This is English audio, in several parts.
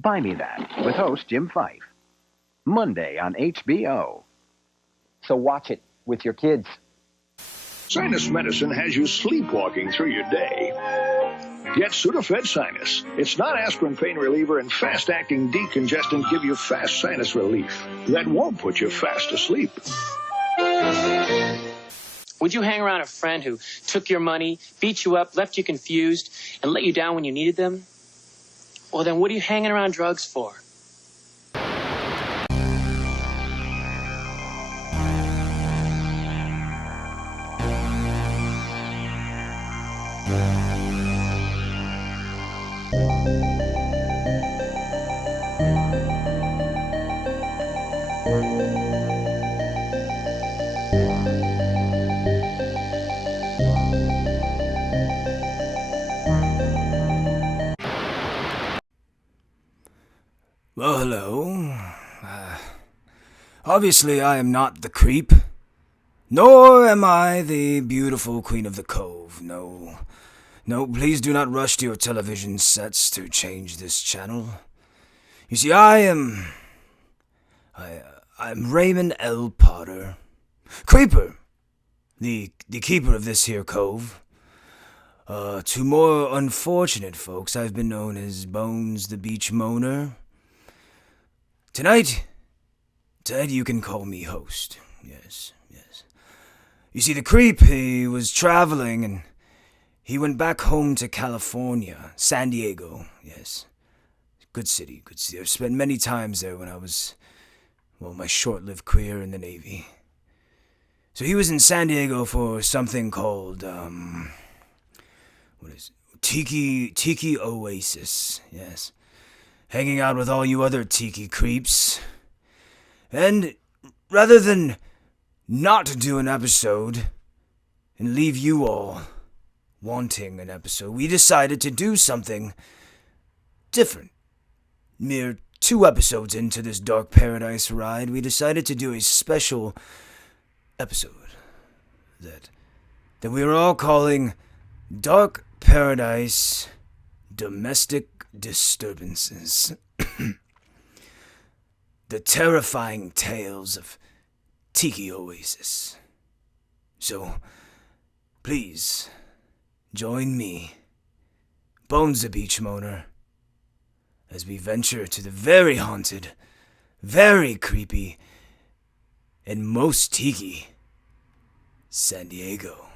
Buy Me That with host Jim Fife. Monday on HBO. So watch it with your kids. Sinus medicine has you sleepwalking through your day. Get Sudafed Sinus. It's not aspirin pain reliever and fast-acting decongestant give you fast sinus relief. That won't put you fast asleep. Would you hang around a friend who took your money, beat you up, left you confused, and let you down when you needed them? Well, then what are you hanging around drugs for? Well, hello. Obviously, I am not the creep, nor am I the beautiful queen of the cove. No, please do not rush to your television sets to change this channel. You see, I'm Raymond L. Potter, Creeper, the keeper of this here cove. To more unfortunate folks, I've been known as Bones the Beachmoaner. Tonight, you can call me host. Yes. You see, the creep, he was traveling, and he went back home to California, San Diego, yes. Good city. I've spent many times there when I was, my short-lived career in the Navy. So he was in San Diego for something called, Tiki Oasis, yes. Hanging out with all you other tiki creeps. And rather than not do an episode and leave you all wanting an episode, we decided to do something different. Mere 2 episodes into this Dark Paradise ride, we decided to do a special episode that we are all calling Dark Paradise Domestic Disturbances. The terrifying tales of Tiki Oasis. So, please, join me, Bones the Beachmoaner, as we venture to the very haunted, very creepy, and most tiki San Diego.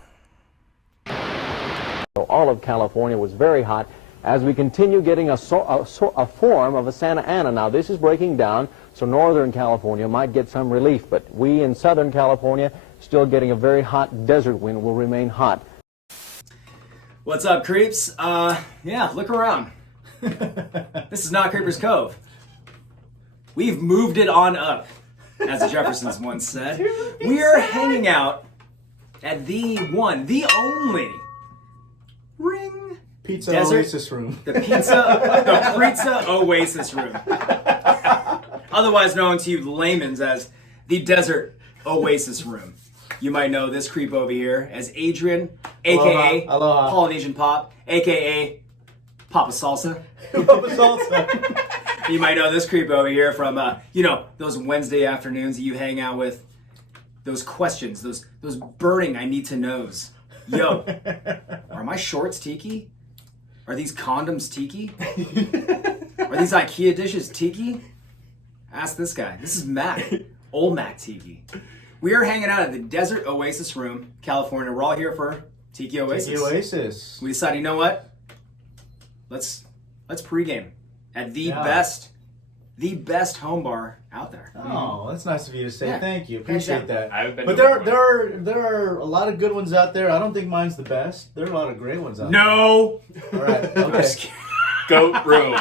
All of California was very hot as we continue getting a form of a Santa Ana. Now, this is breaking down, so Northern California might get some relief, but we in Southern California still getting a very hot desert wind, will remain hot. What's up, creeps? Yeah, look around. This is not Creeper's Cove. We've moved it on up, as the Jeffersons once said. We are hanging out at the one, the only Ring Pizza Desert, Oasis Room. The Pizza Oasis Room. Otherwise known to you layman's as the Desert Oasis Room. You might know this creep over here as Adrian, a.k.a. Aloha. Polynesian Pop, a.k.a. Papa Salsa. Papa Salsa. You might know this creep over here from, those Wednesday afternoons that you hang out with. Those questions, those burning I need to knows. Yo, are my shorts tiki? Are these condoms tiki? Are these IKEA dishes tiki? Ask this guy. This is Mac. Old Mac Tiki. We are hanging out at the Desert Oasis Room, California. We're all here for Tiki Oasis. Tiki Oasis. We decided, you know what? Let's pregame at the best home bar out there. Oh, that's nice of you to say. Yeah. Thank you. Appreciate that. But there are a lot of good ones out there. I don't think mine's the best. There are a lot of great ones out No! there. All right. Okay. Goat room.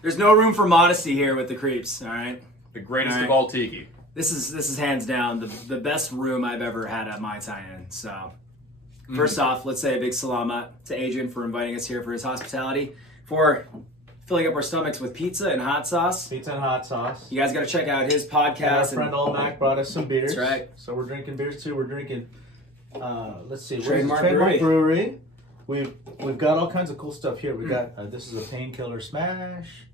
There's no room for modesty here with the creeps, all right? The greatest All right. of all tiki. This is hands down the best room I've ever had at my tie-in. So, first off, let's say a big salamat to Adrian for inviting us here for his hospitality, for filling up our stomachs with pizza and hot sauce. Pizza and hot sauce. You guys got to check out his And our podcast. friend Old Mac brought us some beers. That's right. So we're drinking beers too. We're drinking, let's see, Trademark Brewery. We've got all kinds of cool stuff here. We got, this is a Painkiller Smash.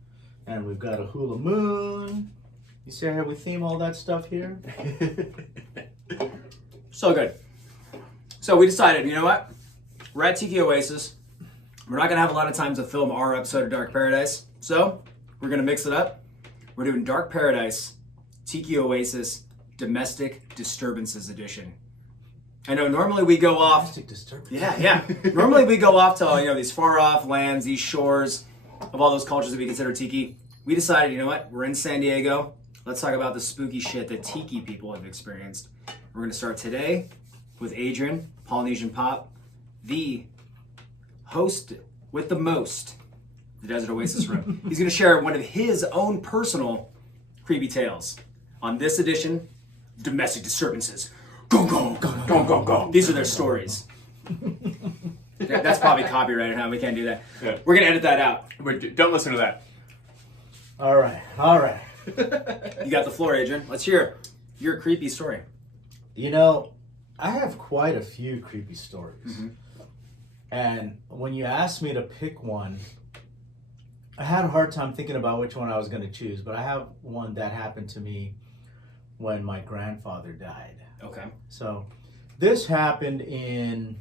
And we've got a hula moon. You see how we theme all that stuff here? So good. So we decided, you know what? We're at Tiki Oasis. We're not going to have a lot of time to film our episode of Dark Paradise. So we're going to mix it up. We're doing Dark Paradise, Tiki Oasis, Domestic Disturbances Edition. I know normally we go off... Domestic disturbances. Yeah. Normally we go off to, these far off lands, these shores of all those cultures that we consider Tiki. We decided, you know what? We're in San Diego. Let's talk about the spooky shit that Tiki people have experienced. We're going to start today with Adrian, Polynesian Pop, the host with the most, the Desert Oasis Room. He's going to share one of his own personal creepy tales on this edition, Domestic Disturbances. Go, go, go, go, go, go. These are their stories. That's probably copyrighted, huh? We can't do that. Yeah. We're going to edit that out. Don't listen to that. All right. You got the floor, Adrian. Let's hear your creepy story. I have quite a few creepy stories. Mm-hmm. And when you asked me to pick one, I had a hard time thinking about which one I was going to choose, but I have one that happened to me when my grandfather died. Okay. So this happened in,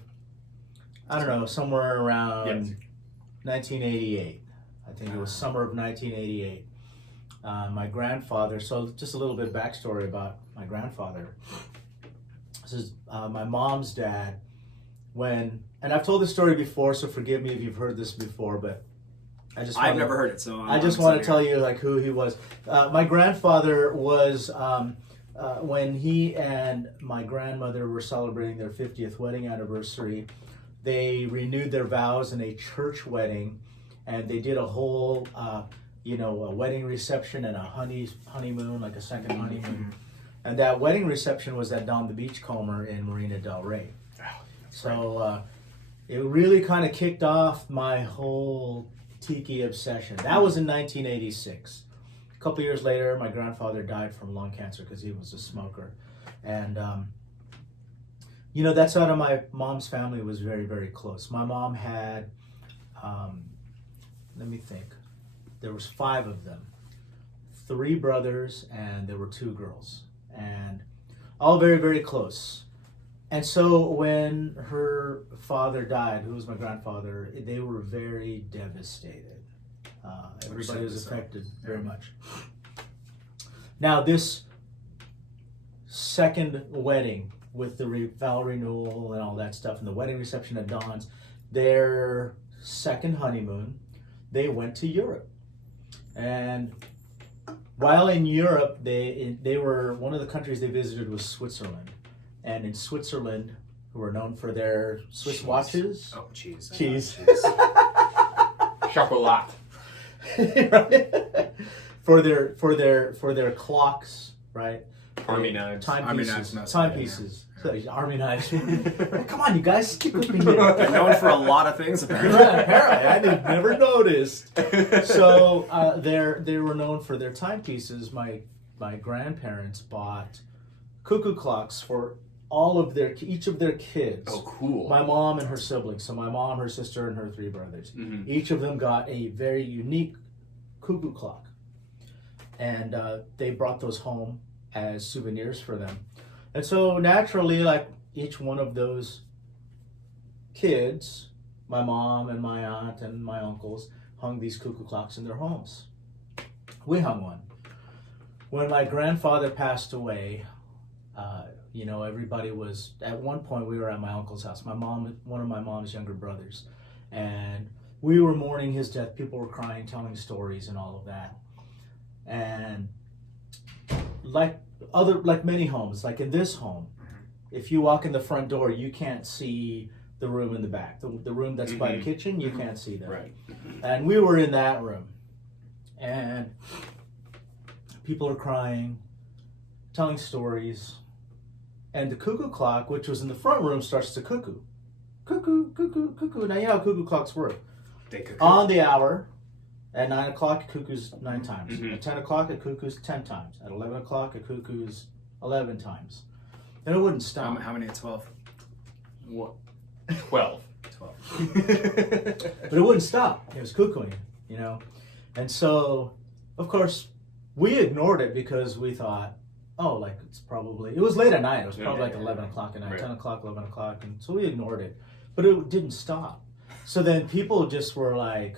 somewhere around 1988. I think it was summer of 1988. My grandfather, so just a little bit of backstory about my grandfather. This is my mom's dad. And I've told this story before, so forgive me if you've heard this before, but I've never heard it, so I just want to tell you who he was. My grandfather was when he and my grandmother were celebrating their 50th wedding anniversary. They renewed their vows in a church wedding, and they did a whole, a wedding reception and a honeymoon, like a second honeymoon. And that wedding reception was at Don the Beachcomber in Marina Del Rey. So it really kind of kicked off my whole Tiki obsession. That was in 1986. A couple years later, my grandfather died from lung cancer because he was a smoker. And, that side of my mom's family was very, very close. My mom had, let me think, there was 5 of them. 3 brothers, and there were 2 girls. And all very, very close. And so when her father died, who was my grandfather, they were very devastated. Everybody was affected very much. Now this second wedding with the vow renewal and all that stuff and the wedding reception at Dawn's, their second honeymoon, they went to Europe. And while in Europe, they were, one of the countries they visited was Switzerland. And in Switzerland, who are known for their Swiss watches. Oh, cheese. Chocolat. Right? for their clocks, right? Army knives. Timepieces. Army knives. Come on, you guys, stick with me here. They're known for a lot of things, apparently. Right, apparently, I never noticed. So they were known for their timepieces. My grandparents bought cuckoo clocks for each of their kids. Oh, cool. My mom and her siblings. So my mom, her sister, and her 3 brothers. Mm-hmm. Each of them got a very unique cuckoo clock. And they brought those home as souvenirs for them. And so naturally, like each one of those kids, my mom and my aunt and my uncles hung these cuckoo clocks in their homes. We hung one. When my grandfather passed away, everybody was, at one point we were at my uncle's house. One of my mom's younger brothers. And we were mourning his death. People were crying, telling stories and all of that. And like many homes, like in this home, if you walk in the front door, you can't see the room in the back. The room that's by the kitchen, you can't see that. Right. And we were in that room. And people are crying, telling stories. And the cuckoo clock, which was in the front room, starts to cuckoo. Cuckoo, cuckoo, cuckoo. Now, you know how cuckoo clocks work. They cuckoo. On the hour, at 9 o'clock, it cuckoos 9 times. Mm-hmm. At 10 o'clock, it cuckoos 10 times. At 11 o'clock, it cuckoos 11 times. And it wouldn't stop. How many at 12? What? 12. 12. But it wouldn't stop. It was cuckooing, And so of course, we ignored it because we thought, oh, like it was late at night. It was probably like 11 o'clock at night, Right. 10 o'clock, 11 o'clock. And so we ignored it. But it didn't stop. So then people just were like,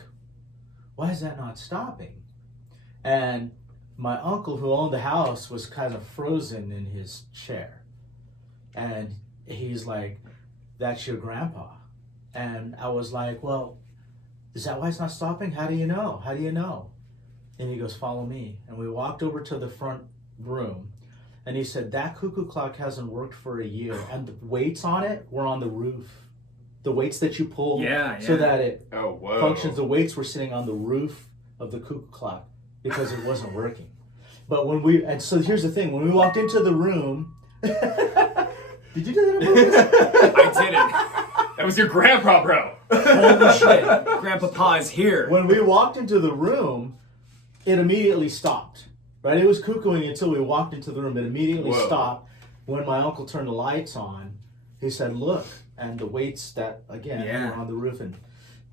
why is that not stopping? And my uncle who owned the house was kind of frozen in his chair. And he's like, that's your grandpa. And I was like, well, is that why it's not stopping? How do you know? How do you know? And he goes, follow me. And we walked over to the front room. And he said, that cuckoo clock hasn't worked for a year. And the weights on it were on the roof. The weights that you pull so that it functions. The weights were sitting on the roof of the cuckoo clock because it wasn't working. But and so here's the thing, when we walked into the room, did you do that on purpose? I didn't. That was your grandpa, bro. Holy shit. Grandpa Pa is here. When we walked into the room, it immediately stopped. Right? It was cuckooing until we walked into the room. It immediately stopped. When my uncle turned the lights on, he said, look. And the weights that, again, were on the roof. And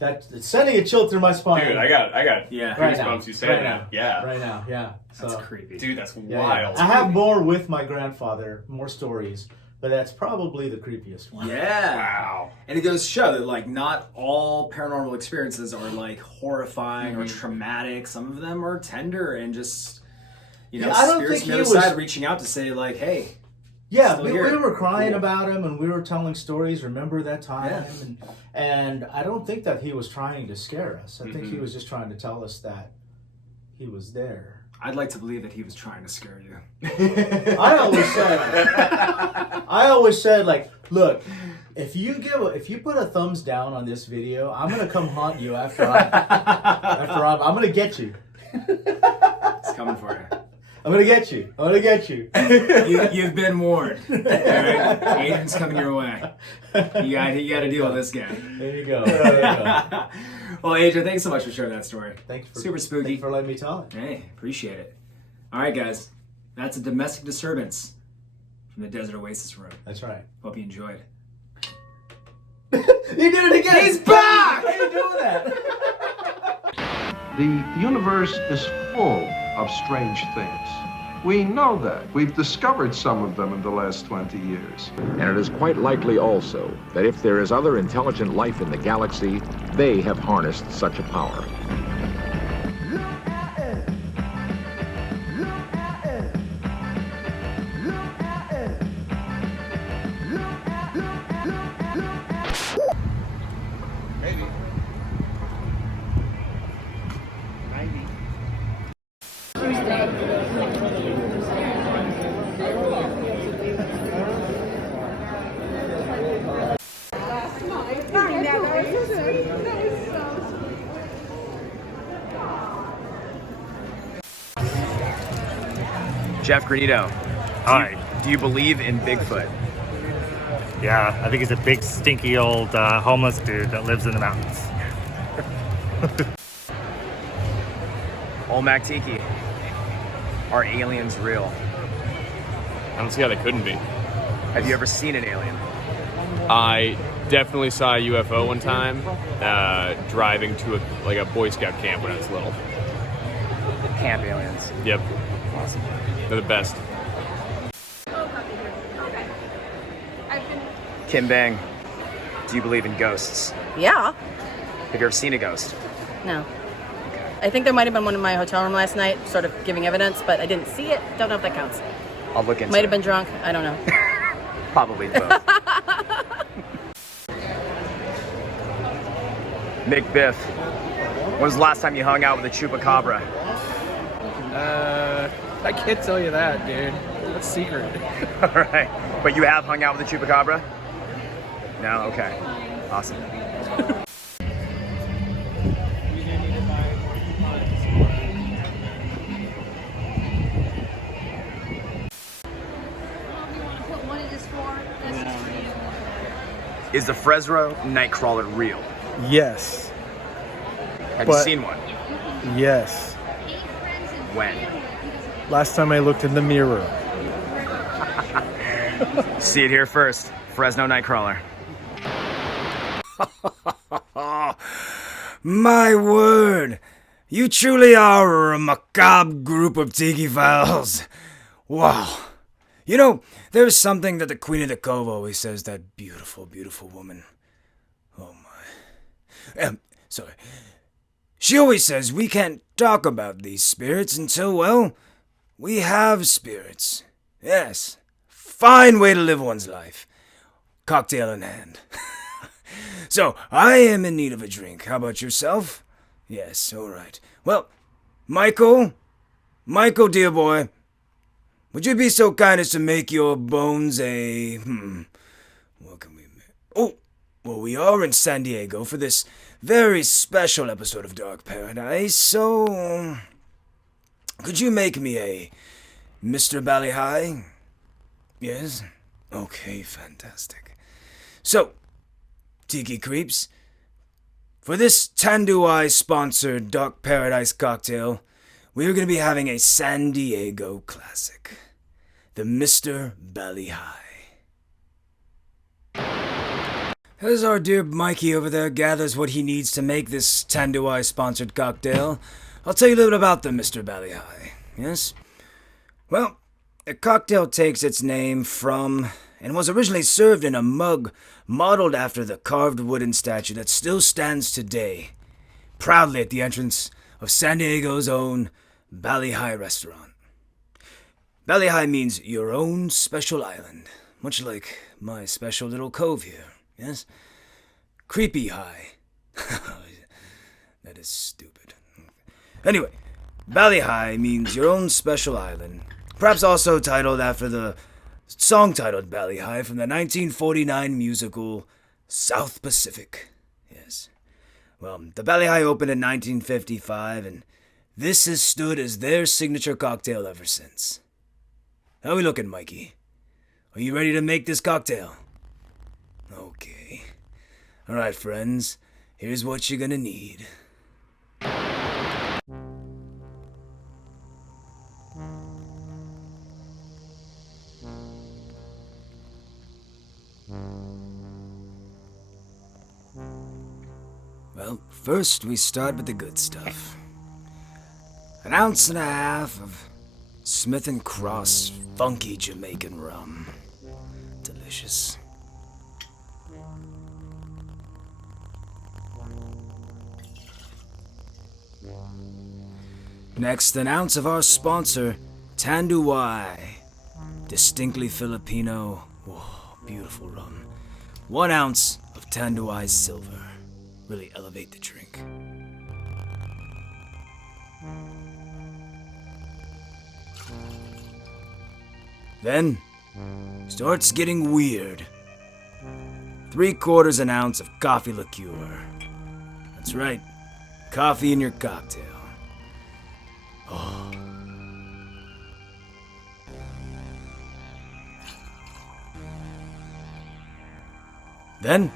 it's sending a chill through my spine. Dude, I got goosebumps you say that. Yeah. Right now, yeah. That's creepy. Dude, that's wild. I have more with my grandfather, more stories. But that's probably the creepiest one. Yeah. Wow. And it goes to show that, like, not all paranormal experiences are, like, horrifying or traumatic. Some of them are tender and just, spirits from the other side reaching out to say, like, hey. Yeah, we were crying about him and we were telling stories, remember that time? Yeah. And I don't think that he was trying to scare us. I think he was just trying to tell us that he was there. I'd like to believe that he was trying to scare you. I always said, like, look, if you put a thumbs down on this video, I'm gonna come haunt you after I'm gonna get you. It's coming for you. I'm gonna get you. You've been warned. All right? Adrian's coming your way. You got to deal with this guy. There you go. Well, Adrian, thanks so much for sharing that story. Thanks for super spooky. Thanks for letting me tell it. Hey, appreciate it. All right, guys, that's a domestic disturbance from the Desert Oasis Room. That's right. Hope you enjoyed. He did it again. He's back. How are you doing that? The universe is full of strange things. We know that. We've discovered some of them in the last 20 years. And it is quite likely also that if there is other intelligent life in the galaxy, they have harnessed such a power. Jeff Granito. Hi. Do you believe in Bigfoot? Yeah, I think he's a big, stinky old homeless dude that lives in the mountains. Old Mac Tiki. Are aliens real? I don't see how they couldn't be. Have you ever seen an alien? I definitely saw a UFO one time, driving to a Boy Scout camp when I was little. Camp aliens. Yep. Awesome. They're the best. Kim Bang, do you believe in ghosts? Yeah. Have you ever seen a ghost? No. I think there might have been one in my hotel room last night, sort of giving evidence, but I didn't see it. Don't know if that counts. I'll look into it. Might have been drunk. I don't know. Probably both. Nick Biff, when was the last time you hung out with a chupacabra? I can't tell you that, dude. That's secret. All right. But you have hung out with a chupacabra? No? Okay. Awesome. Is the Fresno Nightcrawler real? Yes. Have you seen one? Yes. When? Last time I looked in the mirror. See it here first. Fresno Nightcrawler. My word! You truly are a macabre group of tiki files. Wow. You know, there's something that the Queen of the Cove always says, that beautiful, beautiful woman. Oh my. Sorry. She always says we can't talk about these spirits until, well, we have spirits. Yes. Fine way to live one's life. Cocktail in hand. So, I am in need of a drink. How about yourself? Yes, alright. Well, Michael, dear boy, would you be so kind as to make your bones a, what can we make? Oh, well, we are in San Diego for this very special episode of Dark Paradise, so could you make me a Mr. Bali Hai? Yes? Okay, fantastic. So, Tiki Creeps, for this Tanduay-sponsored Dark Paradise cocktail, we are going to be having a San Diego classic, the Mr. Bali Hai. As our dear Mikey over there gathers what he needs to make this Tanduay-sponsored cocktail, I'll tell you a little bit about the Mr. Bali Hai, yes? Well, the cocktail takes its name from, and was originally served in a mug modeled after the carved wooden statue that still stands today, proudly at the entrance of San Diego's own Bali Hai restaurant. Bali Hai means your own special island, much like my special little cove here, yes? Creepy High. That is stupid. Anyway, Bali Hai means your own special island, perhaps also titled after the song titled Bali Hai from the 1949 musical South Pacific. Yes. Well, the Bali Hai opened in 1955, and this has stood as their signature cocktail ever since. How are we looking, Mikey? Are you ready to make this cocktail? Okay. Alright, friends. Here's what you're gonna need. Well, first we start with the good stuff. 1.5 ounces of Smith & Cross funky Jamaican rum. Delicious. Next, 1 ounce of our sponsor, Tanduay. Distinctly Filipino, beautiful rum. 1 ounce of Tanduay Silver. Really elevate the drink. Then, starts getting weird. 3/4 ounce of Coffee Liqueur. That's right, coffee in your cocktail. Oh. Then,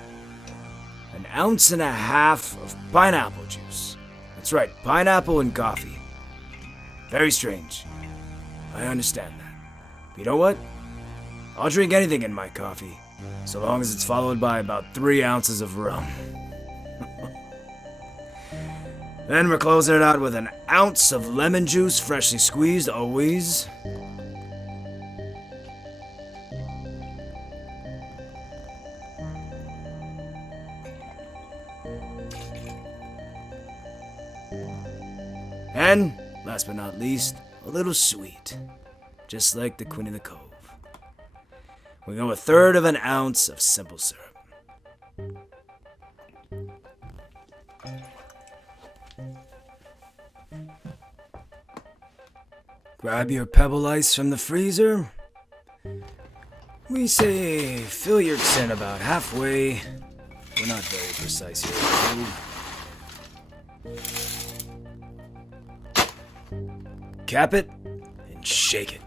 1.5 ounces of pineapple juice. That's right, pineapple and coffee. Very strange. I understand that. But you know what? I'll drink anything in my coffee, so long as it's followed by about 3 ounces of rum. Then we're closing it out with 1 ounce of lemon juice, freshly squeezed, always. And, last but not least, a little sweet. Just like the Queen of the Cove. We go 1/3 ounce of simple syrup. Grab your pebble ice from the freezer. We say fill your tin about halfway. We're not very precise here. Cap it and shake it.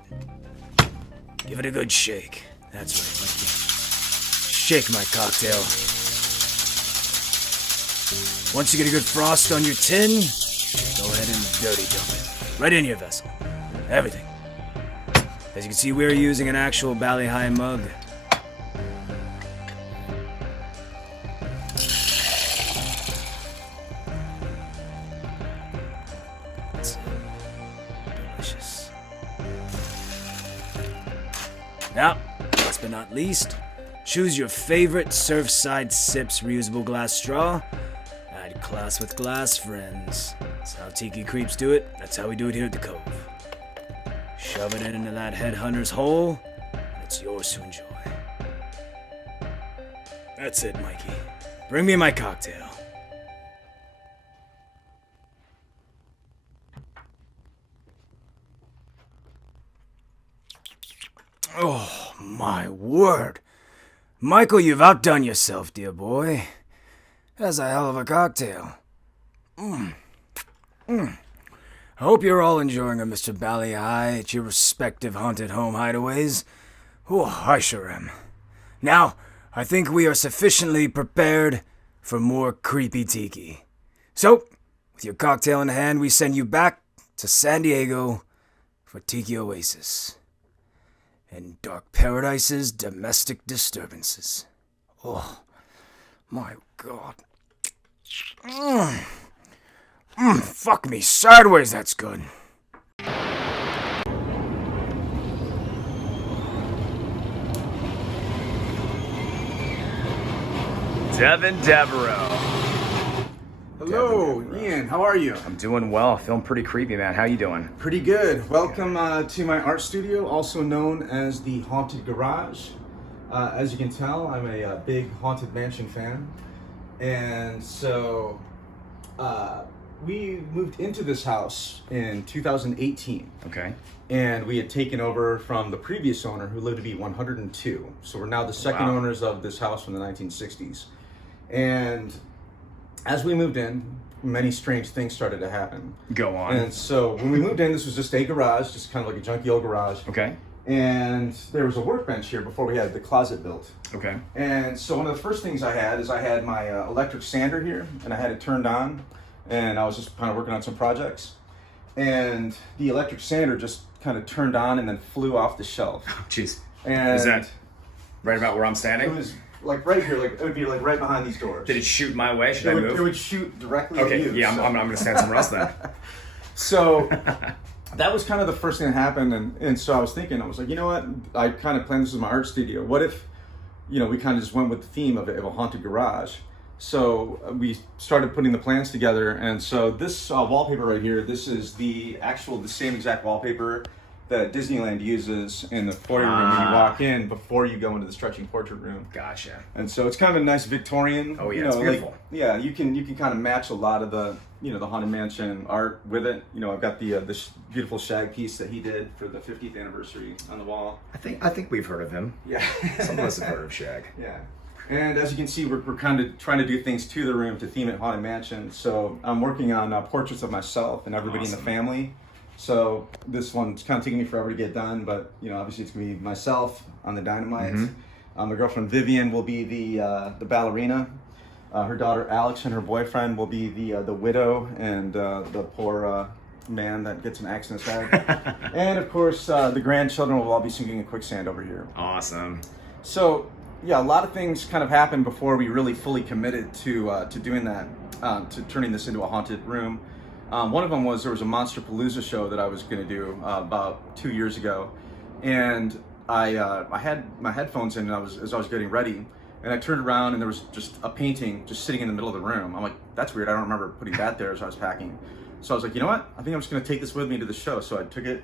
Give it a good shake. That's right, like that. Shake my cocktail. Once you get a good frost on your tin, go ahead and dirty dump it. Right in your vessel. Everything. As you can see, we're using an actual Bali Hai mug. delicious. Now, last but not least, choose your favorite Surfside Sips reusable glass straw. Add class with glass, friends. That's how Tiki Creeps do it. That's how we do it here at the Cove. Shove it into that headhunter's hole, and it's yours to enjoy. That's it, Mikey. Bring me my cocktail. Oh, my word. Michael, you've outdone yourself, dear boy. That's a hell of a cocktail. I hope you're all enjoying a Mr. Bali Hai at your respective haunted home hideaways. Oh, I sure am. Now, I think we are sufficiently prepared for more creepy tiki. So, with your cocktail in hand, we send you back to San Diego for Tiki Oasis and Dark Paradise's domestic disturbances. Oh, my God. Fuck me sideways, that's good. Devon Devereaux. Hello, Ian. How are you? I'm doing well. Feeling pretty creepy, man. How you doing? Pretty good. Welcome to my art studio, also known as the Haunted Garage. As you can tell, I'm a big Haunted Mansion fan. And so we moved into this house in 2018. Okay. And we had taken over from the previous owner, who lived to be 102. So we're now the second owners of this house from the 1960s. And as we moved in, many strange things started to happen. Go on. And so when we moved in, this was just a garage, just kind of like a junky old garage. Okay. And there was a workbench here before we had the closet built. Okay. And so one of the first things I had is I had my electric sander here, and I had it turned on, and I was just kind of working on some projects. And the electric sander just kind of turned on and then flew off the shelf. Jeez. And is that right about where I'm standing? It was like right here, like it would be like right behind these doors. Did it shoot my way? Should I move? It would shoot directly at you. Okay, yeah, I'm going to stand somewhere else then. So that was kind of the first thing that happened, and so I was thinking, I was like, you know what? I kind of planned this as my art studio. What if, you know, we kind of just went with the theme of a haunted garage? So we started putting the plans together, and so this wallpaper right here, this is the same exact wallpaper that Disneyland uses in the foyer room when you walk in before you go into the stretching portrait room. Gotcha. And so it's kind of a nice Victorian. Oh yeah, it's beautiful. Like, yeah, you can kind of match a lot of the the Haunted Mansion art with it. You know, I've got the beautiful shag piece that he did for the 50th anniversary on the wall. I think we've heard of him. Yeah. Some of us have heard of Shag. Yeah. And as you can see, we're kind of trying to do things to the room to theme it Haunted Mansion. So I'm working on portraits of myself and everybody in the family. So this one's kind of taking me forever to get done, but obviously it's gonna be myself on the dynamite. Mm-hmm. My girlfriend Vivian will be the ballerina. Her daughter Alex and her boyfriend will be the widow and the poor man that gets an axe in his head. And of course, the grandchildren will all be sinking in quicksand over here. Awesome. So yeah, a lot of things kind of happened before we really fully committed to doing that, to turning this into a haunted room. One of them was there was a Monster Palooza show that I was going to do about 2 years ago, and I had my headphones in as I was getting ready, and I turned around and there was just a painting just sitting in the middle of the room. I'm like, that's weird. I don't remember putting that there as I was packing. So I was like, you know what? I think I'm just going to take this with me to the show. So I took it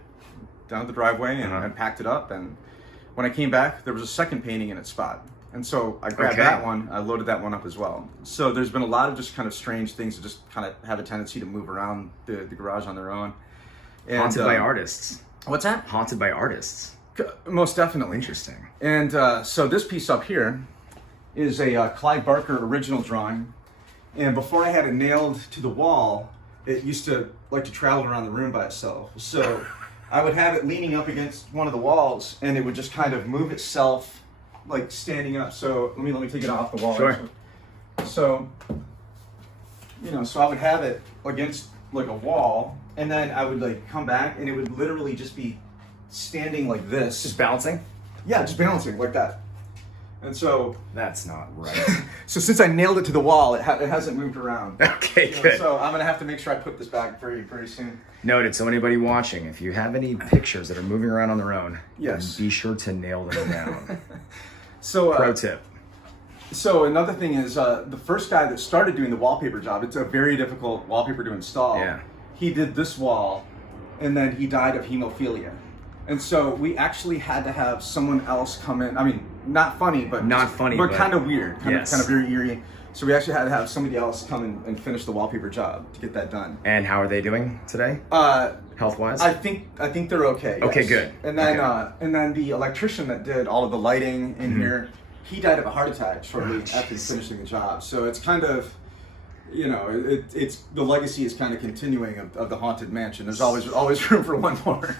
down the driveway and I packed it up. And when I came back, there was a second painting in its spot. And so I grabbed that one, I loaded that one up as well. So there's been a lot of just kind of strange things that just kind of have a tendency to move around the garage on their own. And, Haunted by artists. What's that? Haunted by artists. Most definitely. Interesting. And so this piece up here is a Clive Barker original drawing. And before I had it nailed to the wall, it used to like to travel around the room by itself. So I would have it leaning up against one of the walls and it would just kind of move itself like standing up. So let me take it off the wall. Sure. So so I would have it against like a wall, and then I would like come back and it would literally just be standing like this. Just balancing? Yeah, just balancing like that. And so that's not right. So since I nailed it to the wall, it hasn't moved around. Okay, good. So I'm gonna have to make sure I put this back pretty soon. Noted. So anybody watching, if you have any pictures that are moving around on their own, yes, be sure to nail them down. So pro tip. So another thing is the first guy that started doing the wallpaper job. It's a very difficult wallpaper to install. Yeah. He did this wall, and then he died of hemophilia. And so we actually had to have someone else come in. I mean, not funny, but kind of weird, kind of very eerie. So we actually had to have somebody else come in and finish the wallpaper job to get that done. And how are they doing today? Health-wise? I think they're okay. Yes. Okay, good. And then the electrician that did all of the lighting in here, he died of a heart attack shortly after finishing the job. So it's kind of, you know, it's the legacy is kind of continuing of the haunted mansion. There's always room for one more.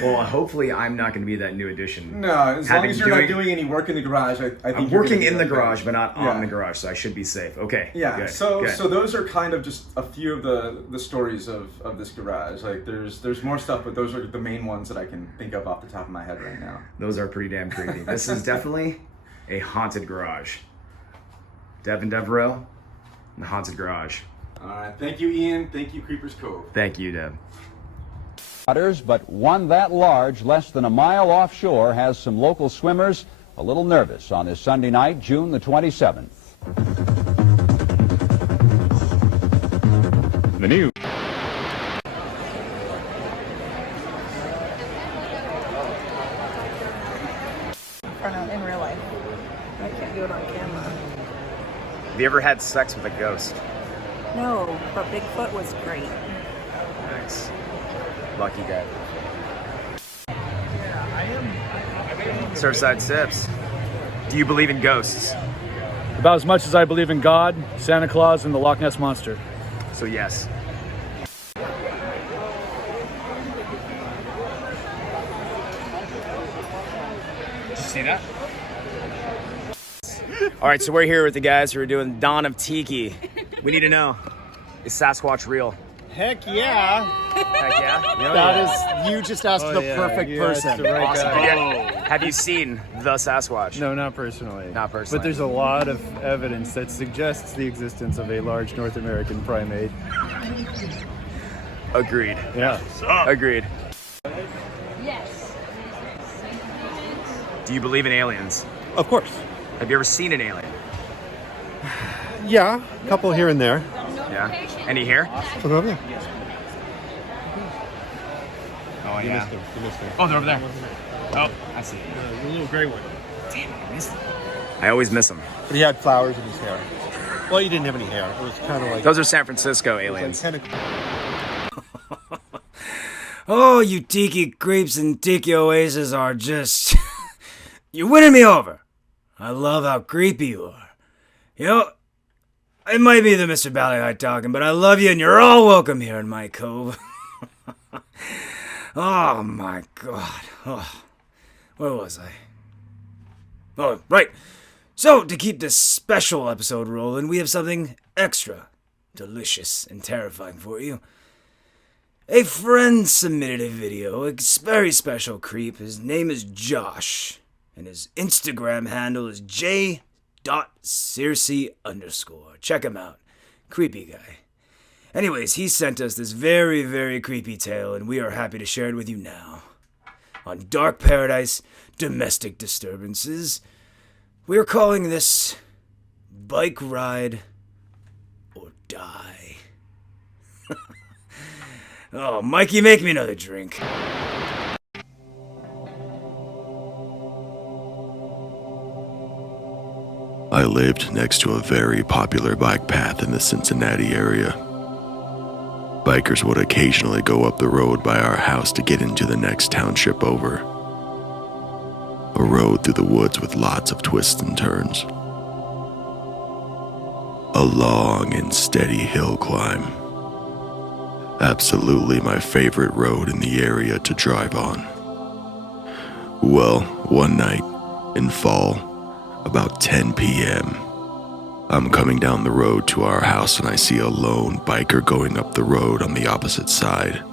Well, hopefully I'm not going to be that new addition. No, as long as you're not doing any work in the garage, I think I'm working in the garage, but not on the garage, so I should be safe. Okay. Yeah. Good, so good. so those are kind of just a few of the stories of this garage. Like there's more stuff, but those are the main ones that I can think of off the top of my head right now. Those are pretty damn creepy. This is definitely a haunted garage. Devon Devereaux, the haunted garage. All right. Thank you, Ian. Thank you, Creepers Cove. Thank you, Deb. But one that large, less than a mile offshore, has some local swimmers a little nervous on this Sunday night, June the 27th. The new. In real life. I can't do it on camera. Have you ever had sex with a ghost? No, but Bigfoot was great. Nice. Lucky guy. Surfside Sips. Do you believe in ghosts? About as much as I believe in God, Santa Claus, and the Loch Ness Monster. So yes. Did you see that? All right, so we're here with the guys who are doing Dawn of Tiki. We need to know, is Sasquatch real? Heck yeah. Heck yeah? That is, you just asked the perfect person. The right awesome. Have you seen the Sasquatch? No, not personally. Not personally. But there's a lot of evidence that suggests the existence of a large North American primate. Agreed. Yeah. Agreed. Yes. Do you believe in aliens? Of course. Have you ever seen an alien? Yeah, a couple here and there. Yeah. Any here? Look over there. Oh, You yeah. missed him. You missed him. Oh, they're over there. Oh, I see. The little gray one. Damn it, I missed him. I always miss them. But he had flowers in his hair. Well, he didn't have any hair. It was kind of like... Those are San Francisco aliens. Oh, you tiki creeps and Tiki Oasis are just... You're winning me over. I love how creepy you are. You know, it might be the Mr. Bali Hai talking, but I love you and you're all welcome here in my cove. Oh my god. Oh, where was I? Oh, right. So, to keep this special episode rolling, we have something extra delicious and terrifying for you. A friend submitted a video, a very special creep. His name is Josh, and his Instagram handle is j.searcy_. Check him out. Creepy guy. Anyways, he sent us this very, very creepy tale, and we are happy to share it with you now. On Dark Paradise, Domestic Disturbances, we are calling this Bike Ride or Die. Oh, Mikey, make me another drink. I lived next to a very popular bike path in the Cincinnati area. Bikers would occasionally go up the road by our house to get into the next township over. A road through the woods with lots of twists and turns. A long and steady hill climb. Absolutely my favorite road in the area to drive on. Well, one night, in fall, about 10 p.m., I'm coming down the road to our house and I see a lone biker going up the road on the opposite side.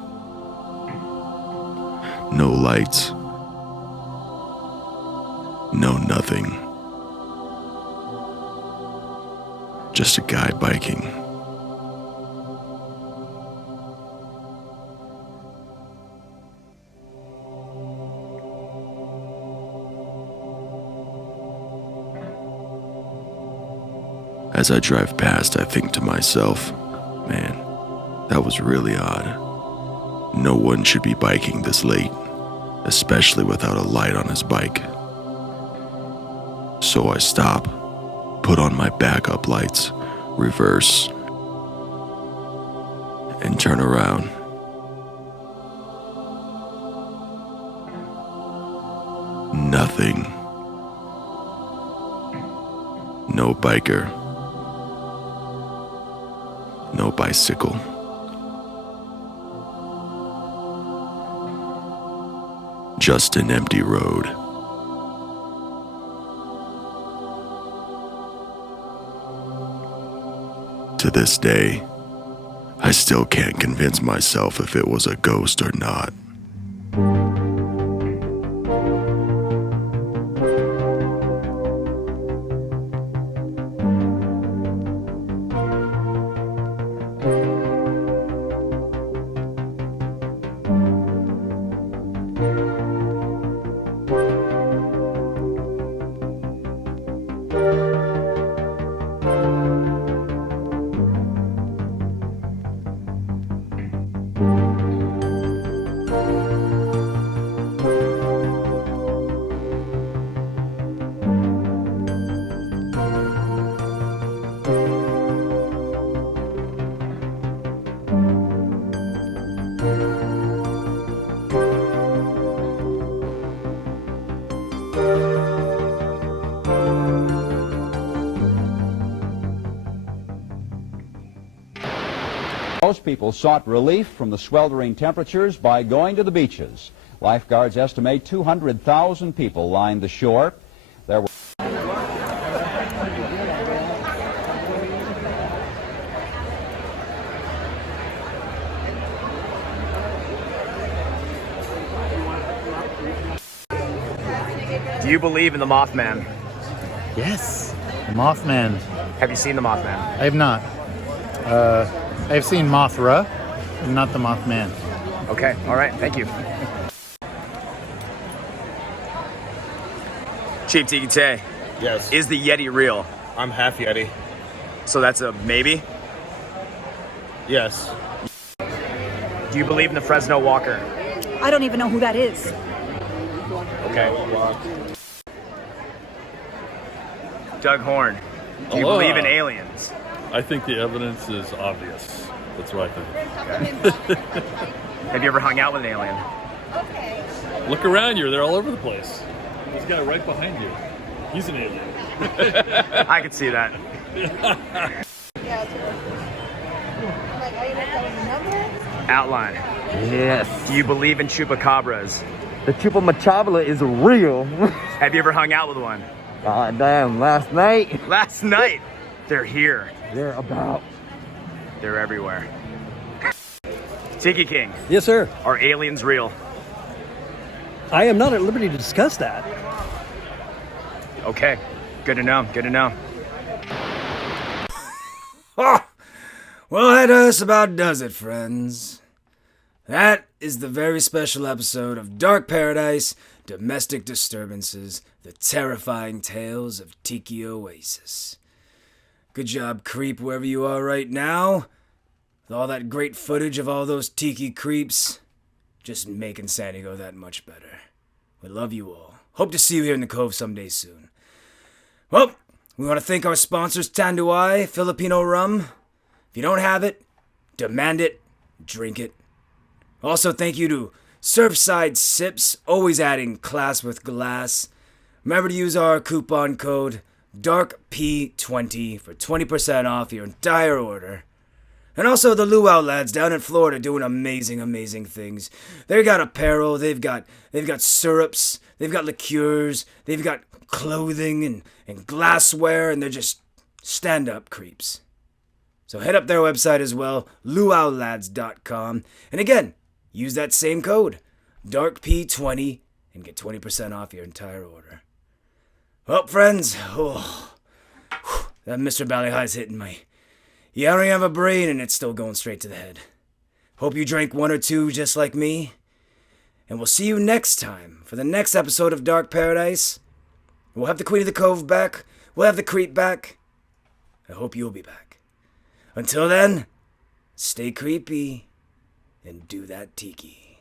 No lights. No nothing. Just a guy biking. As I drive past, I think to myself, man, that was really odd. No one should be biking this late, especially without a light on his bike. So I stop, put on my backup lights, reverse, and turn around. Nothing. No biker. No bicycle. Just an empty road. To this day, I still can't convince myself if it was a ghost or not. Most people sought relief from the sweltering temperatures by going to the beaches. Lifeguards estimate 200,000 people lined the shore. There were Do you believe in the Mothman? Yes, the Mothman. Have you seen the Mothman? I have not. I've seen Mothra, and not the Mothman. Okay, all right, thank you. Chief Tiki Tay. Yes. Is the Yeti real? I'm half Yeti. So that's a maybe? Yes. Do you believe in the Fresno Walker? I don't even know who that is. Okay. Doug Horn. Do you Aloha. believe in aliens? I think the evidence is obvious. That's what I think. Have you ever hung out with an alien? Look around you. They're all over the place. This guy right behind you. He's an alien. I could see that. Outline. Yes. Do you believe in chupacabras? The chupamacabra is real. Have you ever hung out with one? God damn, last night. Last night? They're here. They're about. They're everywhere. Tiki King. Yes, sir. Are aliens real? I am not at liberty to discuss that. Okay. Good to know. Good to know. Well, that just about does it, friends. That is the very special episode of Dark Paradise, Domestic Disturbances, the terrifying tales of Tiki Oasis. Good job, creep, wherever you are right now. With all that great footage of all those tiki creeps, just making San Diego that much better. We love you all. Hope to see you here in the Cove someday soon. Well, we want to thank our sponsors, Tanduay Filipino Rum. If you don't have it, demand it, drink it. Also, thank you to Surfside Sips, always adding class with glass. Remember to use our coupon code DARKP20 for 20% off your entire order. And also the Luau Lads down in Florida doing amazing things. They've got apparel, they've got syrups, they've got liqueurs, they've got clothing and glassware, and they're just stand-up creeps. So head up their website as well, luaulads.com. And again, use that same code, DARKP20, and get 20% off your entire order. Well, friends, that Mr. Bali Hai's hitting me. You only have a brain and it's still going straight to the head. Hope you drank one or two just like me. And we'll see you next time for the next episode of Dark Paradise. We'll have the Queen of the Cove back. We'll have the Creep back. I hope you'll be back. Until then, stay creepy and do that tiki.